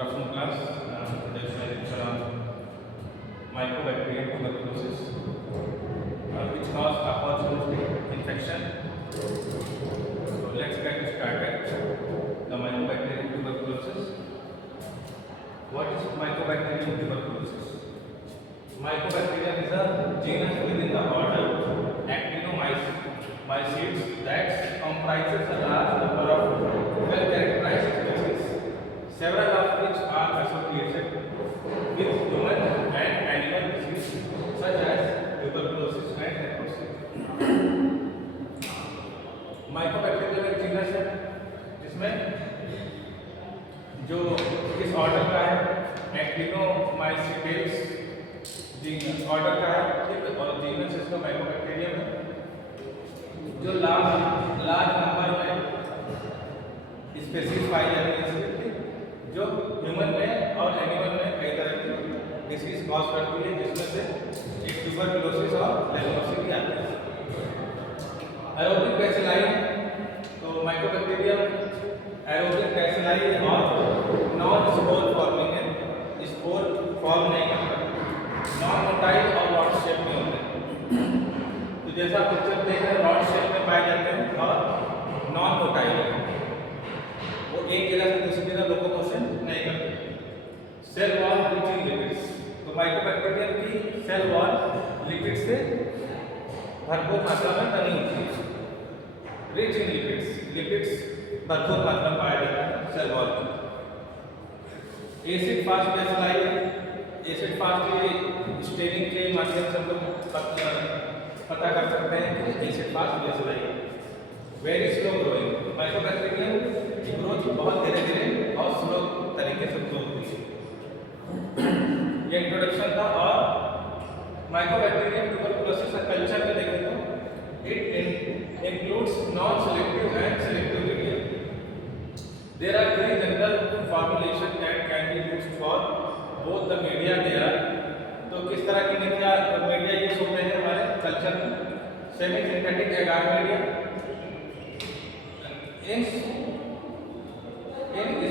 Good afternoon, class. Today is my lecture on mycobacterium tuberculosis, which cause opportunistic infection. So let's get started. The mycobacterium tuberculosis. What is mycobacterium tuberculosis? Mycobacterium is a genus within the order Actinomycetes that comprises a large number of well-characterized species, several of which are associated with human and animal disease such as tuberculosis and leprosy. Mycobacterium एक genus है जिसमें जो इस order का है एक्टिनोमाइसीटेट्स order का है, ठीक, और जीनस इसका माइकोबैक्टीरियम है जो लार्ज नंबर में स्पीशीज पाई जाती है इसकी, जो ह्यूमन में और एनिमल में कई तरह की डिसीज कॉज करती है, जिसमें से एक ट्यूबरकुलोसिस और लेप्रोसी भी आती है। एरोबिक बैसिलाई, तो माइकोबैक्टीरियम एरोबिक बैसिलाई और नॉन स्पोर फॉर्मिंग है, स्पोर फॉर्म नहीं करता, नॉन मोटाइल और रॉड शेप में होते हैं। तो जैसा पिक्चर देख रहे हैं रॉड शेप में पाए जाते हैं और नॉन मोटाइल है, वो एक जगह से दूसरी जगह लोकोमोशन नहीं करते। Cell wall rich in lipids, तो माइकोबैक्टीरियम की सेल वॉल लिपिड से भरपूर मात्रा में बनी होती है। रिच इन लिपिड्स भरपूर मात्रा में पाया जाता है सेल वॉल में। Acid fast bacilli, acid fast की स्टेनिंग के माध्यम से हम लोग पता कर सकते हैं कि acid fast bacilli very slow growing. Mycobacterium की ग्रोथ बहुत धीरे धीरे और स्लो तरीके से ग्रो होती है। ये इंट्रोडक्शन था। और माइकोबैक्टीरियम ट्यूबरकुलोसिस का कल्चर में देखें तो it includes non-selective and selective media. There are three general formulations that can be used for both the media there are. तो किस तरह की मीडिया यूज होते हैं हमारे कल्चर में? सेमी सिंथेटिक एगार media, in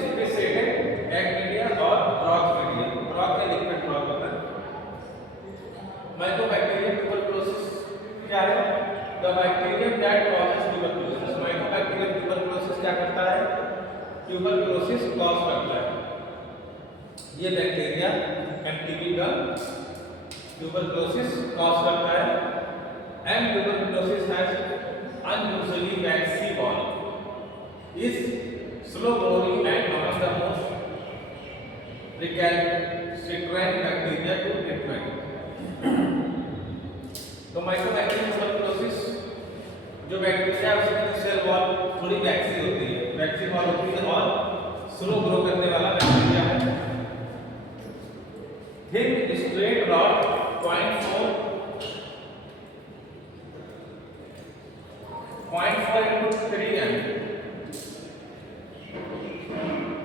specific egg media और ब्रॉथ मीडिया। ब्रॉथ का लिक्विड ब्रॉथ होता है। माइकोबैक्टीरियम ट्यूबरकुलोसिस क्या है? The bacterium that causes tuberculosis. Mycobacterium tuberculosis क्या करता है? ट्यूबरकुलोसिस कॉज करता है। ये बैक्टीरिया एमटीबी का ट्यूबरकुलोसिस कॉज करता है। And tuberculosis has unusually waxy wall, is slow growing and among the most recalcitrant bacteria to treatment. तो माइकोबैक्टीरियम ट्यूबरकुलोसिस जो बैक्टीरिया उसकी सेल वॉल थोड़ी वैक्सी होती है, वैक्सी वॉल होती है और स्लो ग्रो करने वाला बैक्टीरिया है। Thin straight rod 0.4 into 3 mm,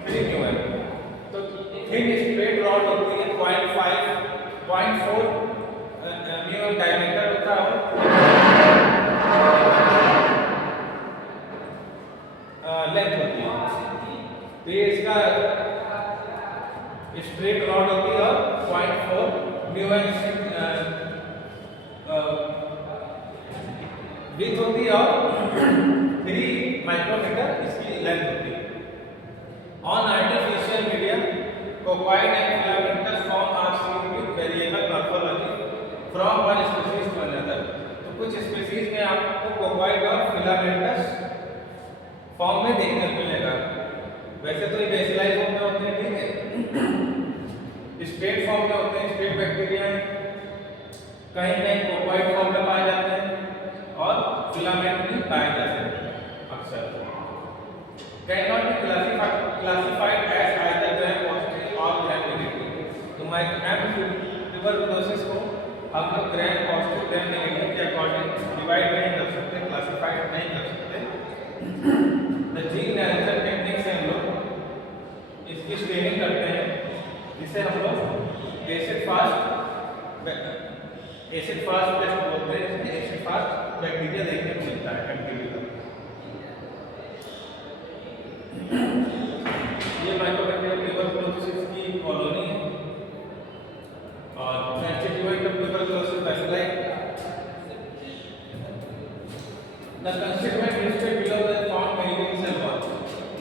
3 mm। तो थिन स्ट्रेट रॉड होती है 0.4 mm डायमीटर होता है और लेंथ होती है। तो ये इसका स्ट्रेट रॉड होती है और 0.4 mm विड्थ होती है और 3 माइक्रोमीटर इसकी लेंथ होती है। On artificial media coccoid and filamentous form are seen with variable morphology from one species to another. तो कुछ स्पीशीज में आपको कोकोइड और फिलामेंटस फॉर्म में देखने को मिलेगा। वैसे तो ये बेसिलाई फॉर्म में होते हैं, ठीक है, स्ट्रेट फॉर्म में होते हैं, स्ट्रेट बैक्टीरिया कहीं कहीं कोकोइड फॉर्म में पाए जाते हैं और फिलामेंट भी पाए जाते हैं अक्सर। Can not be classified as either gram positive और ग्राम नेगेटिव। तो माइकोबैक्टीरियम ट्यूबरकुलोसिस को हम लोग ग्राम पॉजिटिव ग्राम नेगेटिव के अकॉर्डिंग डिवाइड नहीं कर सकते, क्लासिफाइड नहीं कर सकते। द जीन एनालिसिस टेक्निक से हम लोग इसकी स्क्रीनिंग करते हैं, जिसे हम लोग एसिड फास्ट टेस्ट बोलते हैं, जिसमें एसिड फास्ट बैक्टीरिया देखने को मिलता है एमटीबी का। ये माइकोबैक्टीरियम ट्यूबरकुलोसिस की कॉलोनी है और constituent of tuberculosis bacilli. The constituent listed below the found mainly in cell wall.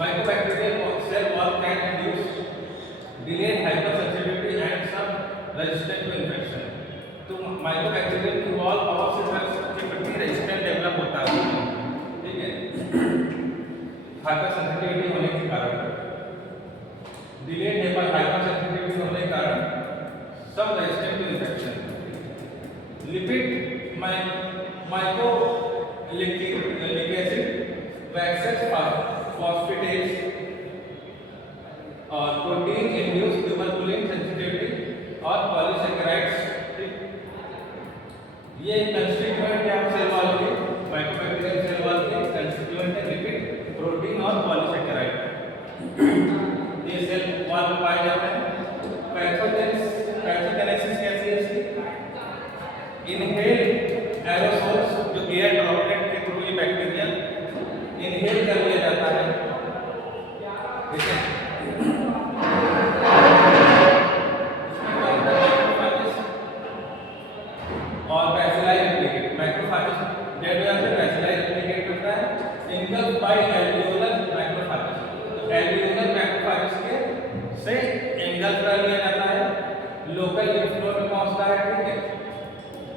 Mycobacterial cell wall can induce delayed hypersensitivity and some resistant to infection. तो माइकोबैक्टीरियल की wall बहुत से drugs के प्रति resistant develop होता है, ठीक है, हाइपरसेंसिटिविटी होने के कारण, डिलेड हाइपरसेंसिटिविटी होने के कारण सब resistant to infection. Lipid mycolic acid, waxes phosphatase और प्रोटीन इंड्यूस ट्यूबरकुलिन सेंसिटिविटी और पॉलीसैकेराइड्स. ये कंस्टिट्यूएंट है सेल वॉल के, माइकोबैक्टीरियल सेल वॉल के कंस्टिट्यूएंट है लिपिड, प्रोटीन और पॉलीसैकेराइड. ये सेल वॉल में पाए जाते हैं. पैथोजेनेसिस कैसी है इसकी? इनहेल एरोसोल्स, जो एयर ड्रॉपलेट के थ्रू ये बैक्टीरिया इनहेल कर लिया जाता है, ठीक है. और बैसिलाई रेप्लिकेट, मैक्रोफागस डेड हो जाते हैं, बैसिलाई रेप्लिकेट करता है. इनकल्फ बाय एल्वियोलर मैक्रोफागस, तो एल्वियोलर मैक्रोफागस के से एंगल्फ कर लिया जाता है, लोकल लिम्फ नोड में पहुंचता है, ठीक है.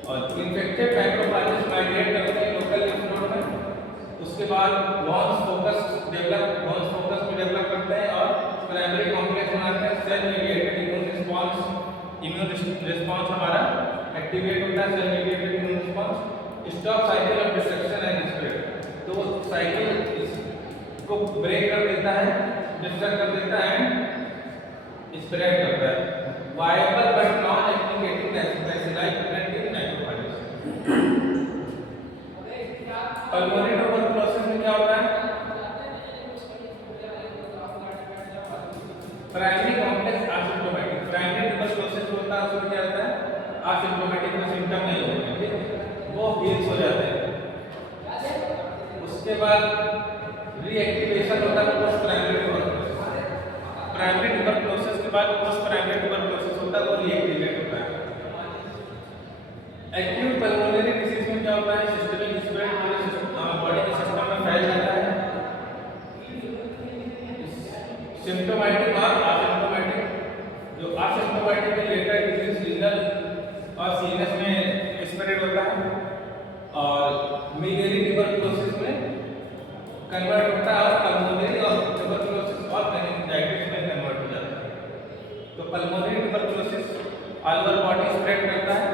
और इन्फेक्टेड मैक्रोफागस माइग्रेट करते हैं लोकल लिम्फ नोड में, उसके बाद वॉन्स फोकस में डेवलप करते हैं और प्राइमरी कॉम्प्लेक्स बनाते हैं. सेल मीडिएटेड इम्यून रिस्पांस हमारा एक्टिवेट होता है. Cell mediated immune response stop cycle of destruction and spread, तो वो साइकिल को ब्रेक कर देता है, डिस्ट्रक्ट कर देता है एंड स्प्रेड करता है. Viable but non replicating bacilli present in macrophages. Pulmonary tuberculosis में क्या होता है? Primary complex asymptomatic. Primary tuberculosis होता है, उसमें क्या होता है? एसिम्प्टोमेटिक में सिम्टम नहीं होते, ठीक है, वो हील्स हो जाते हैं. उसके बाद रीएक्टिवेशन होता है post primary tuberculosis. Primary tuberculosis के बाद पोस्ट प्राइमरी ट्यूबरकुलोसिस होता है, वो रीएक्टिवेट होता है. एक्यूट पल्मोनरी डिसीज में क्या होता है? सिस्टमिक स्प्रेड बॉडी के सिस्टम में फैल जाता है. सिम्प्टोमेटिक और एसिम्प्टोमेटिक. जो एसिम्प्टोमेटिक में लेटर डिजीज लीनल और सीनस में स्प्रेड होता है और मिलियरी ट्यूबरकुलोसिस में कन्वर्ट होता है और पल्मोनरी और ट्यूबरकुलोसिस और मेनिंजाइटिस में कन्वर्ट हो जाता है. तो pulmonary tuberculosis all over body spread करता है,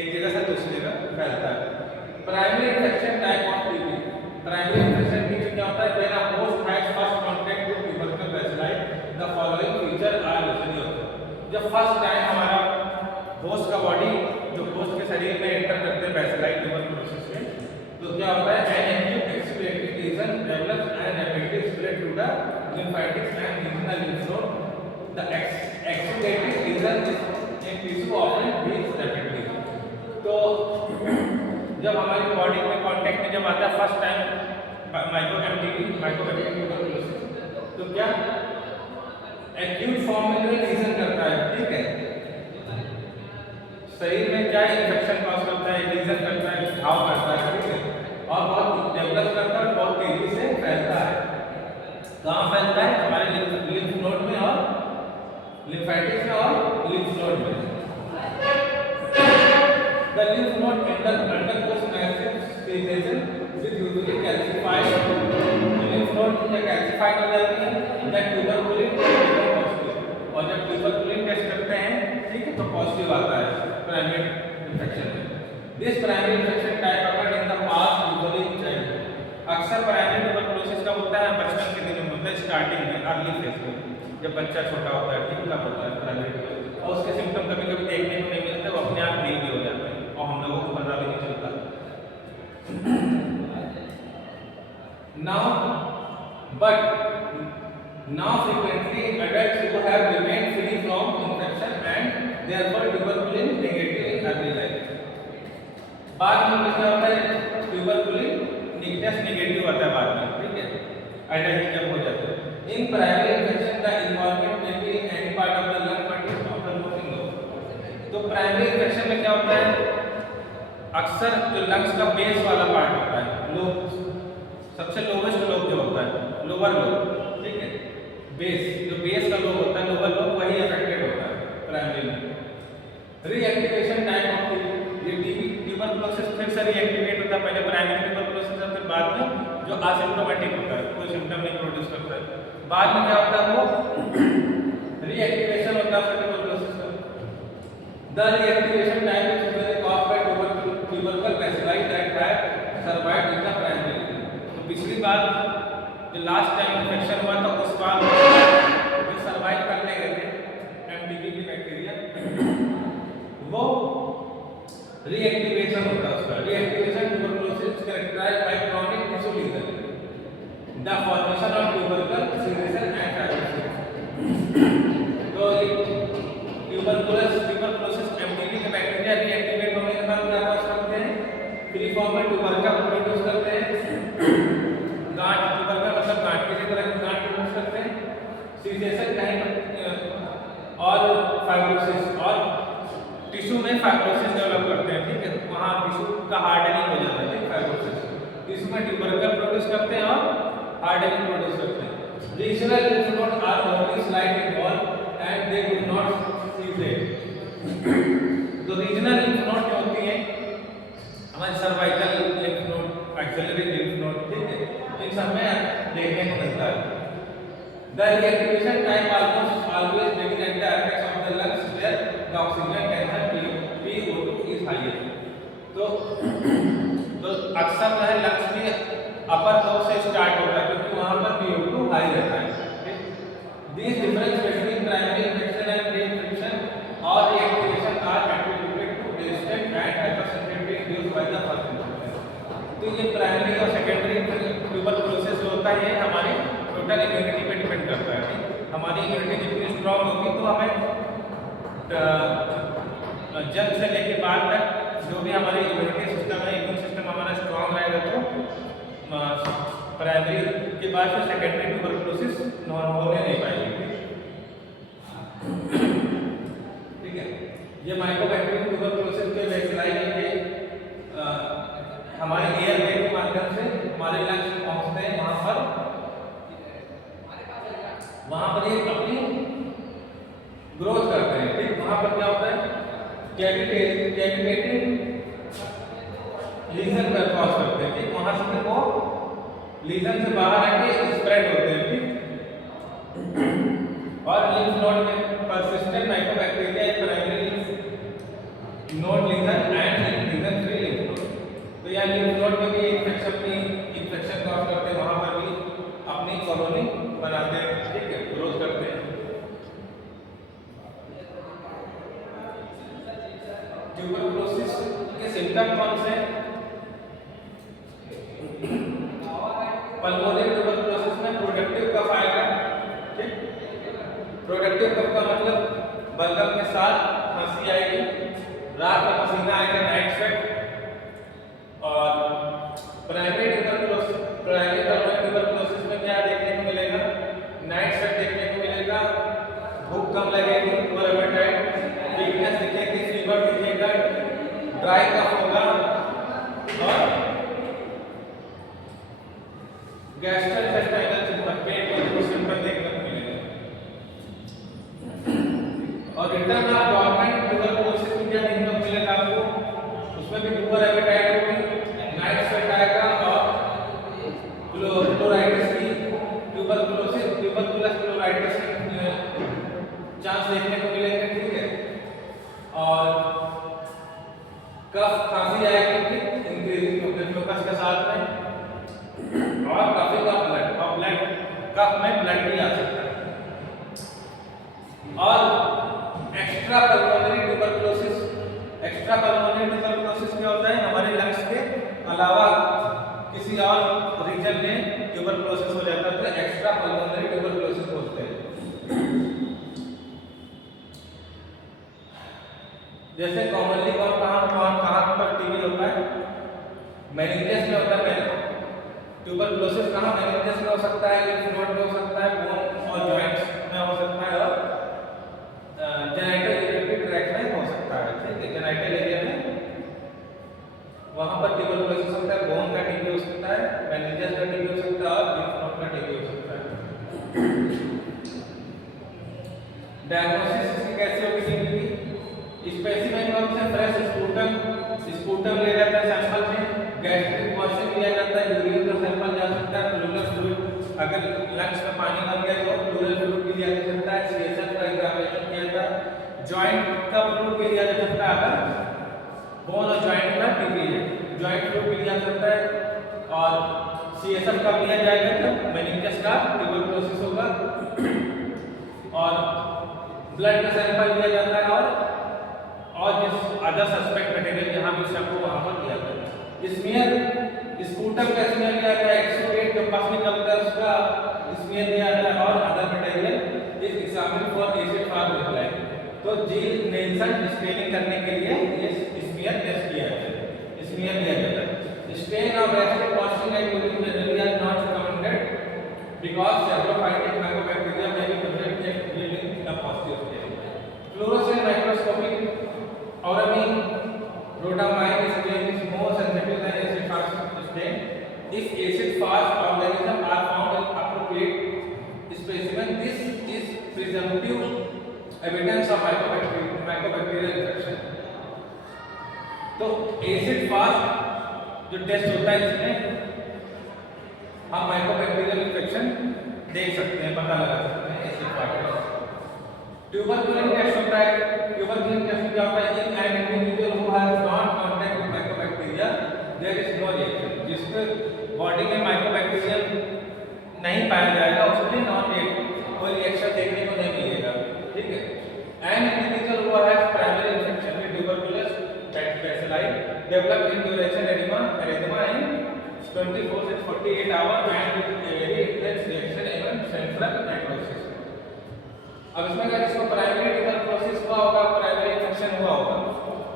एक जगह से दूसरी जगह फैलता है. Primary infection type of TB. Primary infection TB क्या होता है? When a host has first contact with tubercular bacilli the following feature are usually occur. जब फर्स्ट टाइम हमारा होस्ट का बॉडी जो होस्ट के शरीर में एंटर करते हैं बैसिलाई ट्यूबरकुलोसिस में, तो क्या होता है? An acute exudative lesion develops and rapidly spread through the lymphatic and regional lymph node. The exudative lesion in tissue often heals rapidly. तो जब हमारी बॉडी में कांटेक्ट में जब आता है फर्स्ट टाइम माइकोबैक्टीरियल ट्यूबरकुलोसिस, तो क्या एक्यूट फॉर्म में लीजन करता है, ठीक है. शरीर में क्या इन्फेक्शन कॉज करता है? लीजन करता है, घाव करता है, ठीक है, और बहुत डेवलप करता है, बहुत तेजी से फैलता है. कहाँ फैलता है? हमारे लिम्फ नोड में और लिम्फेटिक्स में और लिम्फ नोड में. The lymph node undergoes massive sensitization with usually calcified. Lymph node जब calcified हो जाती है, जब ट्यूबरकुलिन पॉजिटिव, और जब ट्यूबरकुलिन टेस्ट करते हैं, ठीक है, तो पॉजिटिव आता है प्राइमरी इन्फेक्शन में. This primary infection type occurred in the past usually in childhood. अक्सर प्राइमरी ट्यूबरकुलोसिस कब होता है? बचपन के दिनों में होता है, स्टार्टिंग में, अर्ली फेज में, जब बच्चा छोटा होता है, ठीक तब होता है प्राइमरी. और उसके सिम्टम कभी-कभी देखने को नहीं मिलते, वो अपने आप नहीं भी हो जाते हैं और हम लोगों को पता भी नहीं चलता. Now frequently adults who have remained free from infection and therefore tuberculin negative in early life. बाद में क्या होता है? ट्यूबरकुलिन नेगेटिव होता है बाद में, ठीक है, एडल्ट जब हो जाता है. इन प्राइमरी इन्फेक्शन का इन्वॉल्वमेंट क्या होता है, अक्सर जो लंग्स का बेस वाला पार्ट होता है, लो सबसे लोवेस्ट लोब जो होता है, लोअर लोब, ठीक है, बेस जो बेस का लोब होता है, लोअर लोब, वही अफेक्टेड होता है प्राइमरी में। रीएक्टिवेशन टाइम ऑफ ये ट्यूबरकुलोसिस फिर से रीएक्टिवेट होता है, पहले प्राइमरी ट्यूबरकुलोसिस और फिर बाद में जो असिम्प्टोमेटिक होता है, कोई सिम्टम नहीं प्रोड्यूस करता है, बाद में क्या होता है वो रीएक्टिवेशन होता है ट्यूबरकुलोसिस का। The reactivation time is usually caused by tubercle bacilli that have survived in the primary. तो पिछली बार जो लास्ट टाइम इन्फेक्शन हुआ था उस बार जो सर्वाइव करने गए थे एमटीबी के बैक्टीरिया, वो रीएक्टिवेशन होता है उसका। Reactivation tuberculosis characterized by chronic tissue lesion, the formation of tubercle caseation and fibrosis. तो ट्यूबरकुलोसिस एमटीबी के बैक्टीरिया रीएक्टिवेट होने के बाद क्या कॉज करते हैं, प्रीफॉर्मेड ट्यूबरकल प्रोड्यूस करते हैं, गांठ ट्यूबरकल मतलब गांठ की तरह की गांठ प्रोड्यूस करते हैं, सीरेशन एंड और फाइब्रोसिस, और टिश्यू में फाइब्रोसिस डेवलप करते हैं, ठीक है, वहाँ टिश्यू का हार्डनिंग हो जाता है, फाइब्रोसिस टिश्यू में ट्यूबरकल प्रोड्यूस करते हैं और हार्डनिंग प्रोड्यूस करते हैं। Regional lymph node are only slightly involve and they do not secrete. तो रीजनल लिम्फ नोड जो होती है हमारी cervical lymph node, axillary lymph node, ठीक है, इन सब में देखने को मिलता है। The reactivation time always begins at the apex of the lungs where the oxygen tension PO2 is higher. तो अक्सर जो है लंग्स की अपर लोब से स्टार्ट होता है क्योंकि वहां पर PO2 हाई रहता है। These difference between primary infection and re-infection or reactivation are attributed to resistant and hypersensitivity induced by the first infection। तो ये प्राइमरी और सेकेंडरी ट्यूबरकुलोसिस जो होता है ये हमारी टोटल इम्यूनिटी पे डिपेंड करता है। हमारी इम्यूनिटी जितनी स्ट्रांग होगी तो हमें जन्म से लेके बाद तक जो भी हमारी इम्यूनिटी सिस्टम है, इम्यून सिस्टम हमारा स्ट्रांग रहेगा तो प्राइमरी के बाद फिर सेकेंडरी ट्यूबरकुलोसिस होने नहीं पाएगी, ठीक है। ये माइकोबैक्टीरियम ट्यूबरकुलोसिस के बैक्टीरिया के हमारे एयर वे के माध्यम से हमारे लंग्स में पहुंचते हैं, वहां पर ये अपनी ग्रोथ करते हैं, ठीक। वहां पर क्या होता है, कैविटेटिंग लीजन पर क्रॉस करते हैं, ठीक। वहां से वो लीजन से बाहर आके स्प्रेड होते हैं, ठीक। और लिम्फ नोड में persistent mycobacteria in primary lymph node lesion and lesion free lymph node. तो यह लिम्फ नोड में भी इन्फेक्शन कॉज करते हैं, वहां पर भी अपनी कॉलोनी बनाते हैं, ठीक है, ग्रोथ करते हैं। ट्यूबरकुलोसिस के सिम्टम कौन से हैं? पल्मोनरी ट्यूबरकुलोसिस में प्रोडक्टिव कफ आएगा, ठीक। प्रोडक्टिव कफ का मतलब बलगम के साथ खांसी आएगी, रात में पसीना आएगा, नाइट स्वेट। और प्राइमरी ट्यूबरकुलोसिस में क्या देखने को मिलेगा, नाइट स्वेट देखने को मिलेगा, भूख कम लगेगी, पुअर एपेटाइट, वीकनेस दिखेगी, फीवर दिखेगा, ड्राई कफ होगा और गैस्ट्रोइंटेस्टाइनल सिम्टम, पेट में कुछ सिम्टम देखने को मिलेगा। और रिटर्न ऑफ डोरमेंट ट्यूबरकुलोसिस में क्या देखने को मिलेगा आपको, उसमें भी पुअर एपेटाइट होगी, नाइट स्वेट आएगा और क्लोराइटिस की ट्यूबरकुलस क्लोराइटिस की चांस देखने को मिलेगा, ठीक है। और कफ खांसी आएगी, इंक्रीजिंग म्यूकस के साथ में, और कफिंग ऑफ ब्लड, और ब्लड कफ में ब्लड भी आ सकता है। और एक्स्ट्रा पल्मोनरी ट्यूबरकुलोसिस क्या होता है, हमारे लंग्स के अलावा किसी और रीजन में ट्यूबरकुलोसिस हो जाता है, तो एक्स्ट्रा पल्मोनरी ट्यूबरकुलोसिस बोलते हैं। जैसे कॉमनली कहाँ पर टीबी होता है, मेनिंजेस में होता है। ट्यूबरकुलोसिस कहाँ मेनिंजेस में हो सकता है, लिम्फ नोड में हो सकता है, बोन और जॉइंट्स में हो सकता है, और जेनिटल यूरिनरी ट्रैक्ट में हो सकता है, ठीक है, जेनिटल एरिया में बोन का टीबी हो सकता है, मेनिंजस का टीबी हो सकता है और लिम्फ नोड का टीबी हो सकता है। डायग्नोसिस इसकी कैसे होगी टीबी की? स्पेसिमेन कौन सा? फ्रेश स्पूटम ले जाता है सैंपल से, गैस्ट्रिक वॉशिंग लिया जाता है, यूरिन का सैंपल जा सकता है, प्लूरल फ्लूइड अगर लंग्स में पानी भर गया तो प्लूरल फ्लूइड भी लिया जा सकता है, सीएसएफ का एग्जामिनेशन किया जाता है, जॉइंट का फ्लूइड भी लिया जा सकता है, अगर बोन और जॉइंट का टीबी है जॉइंट फ्लूइड भी लिया जा सकता है, और सीएसएफ का लिया जाएगा तो मेनिंजस का ट्यूबरकुलोसिस होगा, और ब्लड का सैंपल लिया जाता है, और जिस अदर सस्पेक्ट मटेरियल जहां भी शक हो वहां पर लिया जाता है। स्मीयर स्पूटम का स्मीयर लिया जाता है, एक्सुडेट जो पास निकलता है उसका स्मीयर लिया जाता है, और other material is examined for acid form reflect. तो जील नेल्सन स्टेनिंग करने के लिए ये स्मीयर टेस्ट किया जाता है, स्मीयर लिया जाता है। स्टेन और gastric washing and urine generally are not recommended because saprophytic mycobacteria may be present at yielding a positive stain. Fluorescent microscopic auramine rhodamine stain is more sensitive than acid fast stain. If acid fast organisms are found in appropriate specimen, this is presumptive evidence of mycobacterial infection. तो acid fast जो test होता है इसमें हम mycobacterial infection देख सकते हैं, पता लगा सकते हैं एसिड फास्ट। ट्यूबरकुलिन टेस्ट होता है, ट्यूबरकुलिन टेस्ट क्या होता है? In an individual who has not contact with mycobacteria there is no reaction. जिसके बॉडी में माइकोबैक्टीरियम नहीं पाया जाएगा उसमें कोई रिएक्शन देखने को नहीं मिलेगा, ठीक है। An individual who has primary infection with tuberculous bacilli develop induration erythema in 24 to 48 hours and with a very intense reaction even central necrosis। अब इसमें क्या जिसको प्राइमरी ट्यूबरकुलोसिस हुआ होगा, प्राइमरी इन्फेक्शन हुआ होगा,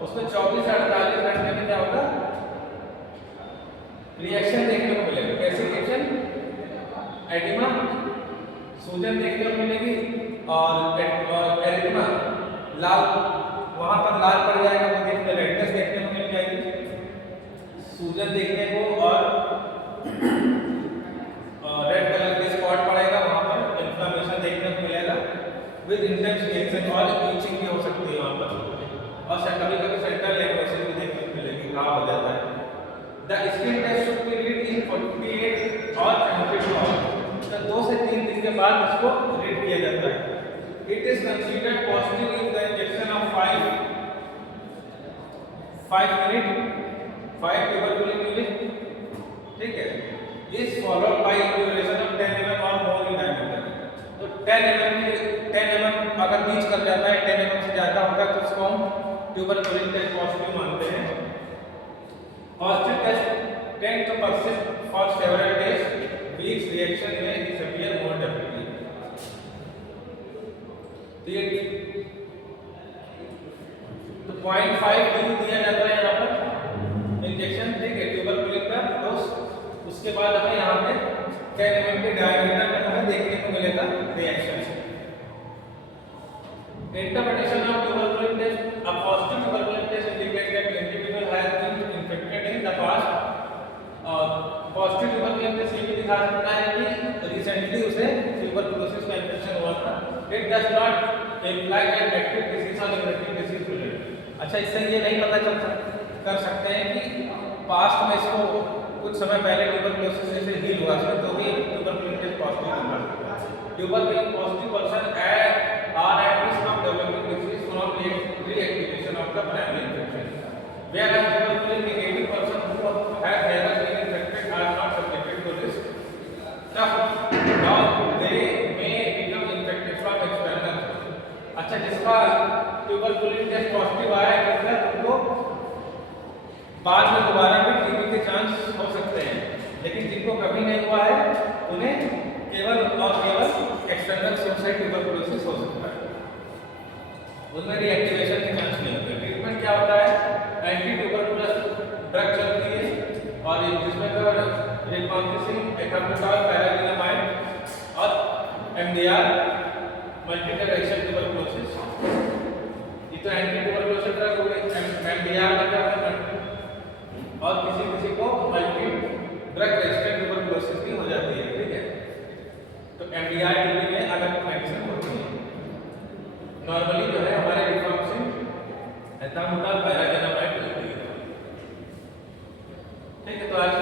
उसको 24 से 48 घंटे में क्या होगा? रिएक्शन देखने को मिलेगा। कैसी रिएक्शन? एडिमा, सूजन देखने को मिलेगी, और एरिथमा लाल, वहां पर लाल पड़ जाएगा, वो देखने रेडनेस देखने को मिल जाएगी, सूजन देखने को, और रेड कलर के स्पॉट पड़ेगा, वहां पर इन्फ्लेमेशन देखने को मिलेगा विद इंटेंस रिएक्शन, और ईचिंग भी हो सकती है वहां पर, और कभी कभी सेंट्रल नेक्रोसिस भी देखने को मिलेगी, घाव हो जाता है। The skin test should be read in 48 और 72 आवर्स। तो 2 से 3 दिन के बाद इसको रीड किया जाता है। It is considered positive if the injection of 5 minute 5 tuberculin unit, ठीक है, is followed by duration of 10 mm or more in diameter। तो 10 mm अगर रीच कर जाता है, 10 mm से ज्यादा होता है तो उसको हम ट्यूबरकुलिन टेस्ट पॉजिटिव मानते हैं। Positive test tend to persist for several days, weeks, reaction may disappear more rapidly। तो 0.5 ड्यू दिया जाता है यहाँ पर इंजेक्शन, ठीक है, ट्यूबरकुलिन का डोज। उसके बाद हमें यहाँ पे 10 mm के डायमीटर में हमें देखने को मिलेगा reaction. Interpretation of tuberculin test, a positive tuberculin test indicates that individual has been infected in the past. Positive tuberculin test ये भी दिखा सकता है कि रिसेंटली उसे ट्यूबरकुलोसिस का इन्फेक्शन हुआ था। It does not imply an active disease or infectious disease related। अच्छा, इससे ये नहीं पता कर सकते हैं कि पास्ट में इसको कुछ समय पहले ट्यूबरकुलोसिस से हील हुआ था तो भी ट्यूबरकुलिन टेस्ट पॉजिटिव होगा। Tuberculin positive person are at risk of developing disease from reactivation of the primary infection, whereas tuberculin negative person who has never been infected are not subjected to this stuff, now they may become infected from external। अच्छा, जिसका tuberculin test positive आया है मतलब उनको बाद में दोबारा भी टीबी के चांस हो सकते हैं, लेकिन जिनको कभी नहीं हुआ है उन्हें केवल और केवल एक्सटर्नल सोसाइटी ट्यूबरकुलोसिस हो सकता है, उनमें रिएक्टिवेशन के चांस नहीं होते। ट्रीटमेंट क्या होता है? एंटी ट्यूबरकुलस ड्रग चलती है, और जिसमें तो रिफाम्पिसिन, एथाम्बुटोल, पैरालिनामाइड और एमडीआर, मल्टीपल एक्शन ट्यूबरकुलोसिस। ये तो एंटी ट्यूबरकुलोसिस ड्रग हो गई, एमडीआर लगा, और किसी को मल्टी टीआरटीबी में अलग मेडिसिन होती है। नॉर्मली जो है हमारे रिफॉक्सिन, एथामुटाल, पायराजेनामाइड होती है। ठीक है, तो आज